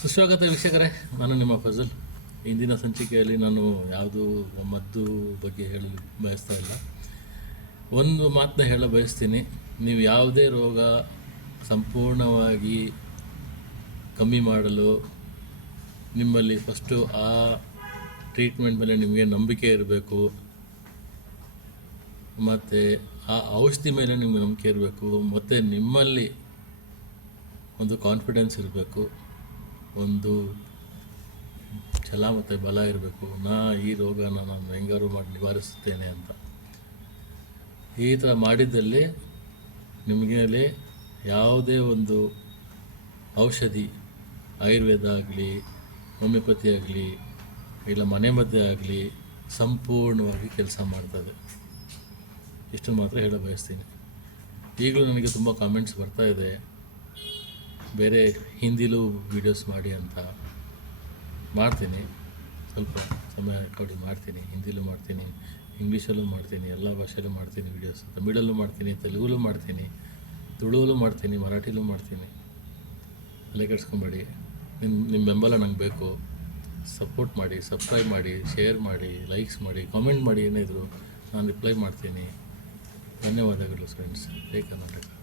ಸುಸ್ವಾಗತ ವೀಕ್ಷಕರೇ, ನಾನು ನಿಮ್ಮ ಫಜಲ್. ಇಂದಿನ ಸಂಚಿಕೆಯಲ್ಲಿ ನಾನು ಯಾವುದು ಮದ್ದು ಬಗ್ಗೆ ಹೇಳಲು ಬಯಸ್ತಾ ಇಲ್ಲ. ಒಂದು ಮಾತನ್ನ ಹೇಳ ಬಯಸ್ತೀನಿ. ನೀವು ಯಾವುದೇ ರೋಗ ಸಂಪೂರ್ಣವಾಗಿ ಕಮ್ಮಿ ಮಾಡಲು ನಿಮ್ಮಲ್ಲಿ ಫಸ್ಟು ಆ ಟ್ರೀಟ್ಮೆಂಟ್ ಮೇಲೆ ನಿಮಗೆ ನಂಬಿಕೆ ಇರಬೇಕು, ಮತ್ತು ಆ ಔಷಧಿ ಮೇಲೆ ನಿಮಗೆ ನಂಬಿಕೆ ಇರಬೇಕು, ಮತ್ತು ನಿಮ್ಮಲ್ಲಿ ಒಂದು ಕಾನ್ಫಿಡೆನ್ಸ್ ಇರಬೇಕು, ಒಂದು ಛಲ ಮತ್ತು ಬಲ ಇರಬೇಕು. ಈ ರೋಗನ ನಾನು ಹೆಂಗಾರು ಮಾಡಿ ನಿವಾರಿಸುತ್ತೇನೆ ಅಂತ. ಈ ಥರ ಮಾಡಿದ್ದಲ್ಲಿ ನಿಮಗೆ ಯಾವುದೇ ಒಂದು ಔಷಧಿ, ಆಯುರ್ವೇದ ಆಗಲಿ, ಹೋಮಿಯೋಪತಿ ಆಗಲಿ, ಇಲ್ಲ ಮನೆಮದ್ದೇ ಆಗಲಿ, ಸಂಪೂರ್ಣವಾಗಿ ಕೆಲಸ ಮಾಡ್ತದೆ. ಇಷ್ಟು ಮಾತ್ರ ಹೇಳ ಬಯಸ್ತೀನಿ. ಈಗಲೂ ನನಗೆ ತುಂಬ ಕಾಮೆಂಟ್ಸ್ ಬರ್ತಾಯಿದೆ, ಬೇರೆ ಹಿಂದಿಲೂ ವೀಡಿಯೋಸ್ ಮಾಡಿ ಅಂತ. ಮಾಡ್ತೀನಿ, ಸ್ವಲ್ಪ ಸಮಯ ಕೊಡಿ, ಮಾಡ್ತೀನಿ. ಹಿಂದಿಲೂ ಮಾಡ್ತೀನಿ, ಇಂಗ್ಲೀಷಲ್ಲೂ ಮಾಡ್ತೀನಿ, ಎಲ್ಲ ಭಾಷೆಯಲ್ಲೂ ಮಾಡ್ತೀನಿ ವೀಡಿಯೋಸ್. ತಮಿಳಲ್ಲೂ ಮಾಡ್ತೀನಿ, ತೆಲುಗಲ್ಲೂ ಮಾಡ್ತೀನಿ, ತುಳುವಲ್ಲೂ ಮಾಡ್ತೀನಿ, ಮರಾಠಿಲೂ ಮಾಡ್ತೀನಿ. ಅಲ್ಲೇ ಕೆಡ್ಸ್ಕೊಂಬೇಡಿ. ನಿಮ್ಮ ಬೆಂಬಲ ನಂಗೆ ಬೇಕು. ಸಪೋರ್ಟ್ ಮಾಡಿ, ಸಬ್ಸ್ಕ್ರೈಬ್ ಮಾಡಿ, ಶೇರ್ ಮಾಡಿ, ಲೈಕ್ಸ್ ಮಾಡಿ, ಕಾಮೆಂಟ್ ಮಾಡಿ. ಏನಿದ್ರು ನಾನು ರಿಪ್ಲೈ ಮಾಡ್ತೀನಿ. ಧನ್ಯವಾದಗಳು ಫ್ರೆಂಡ್ಸ್. ಜೈ ಕರ್ನಾಟಕ.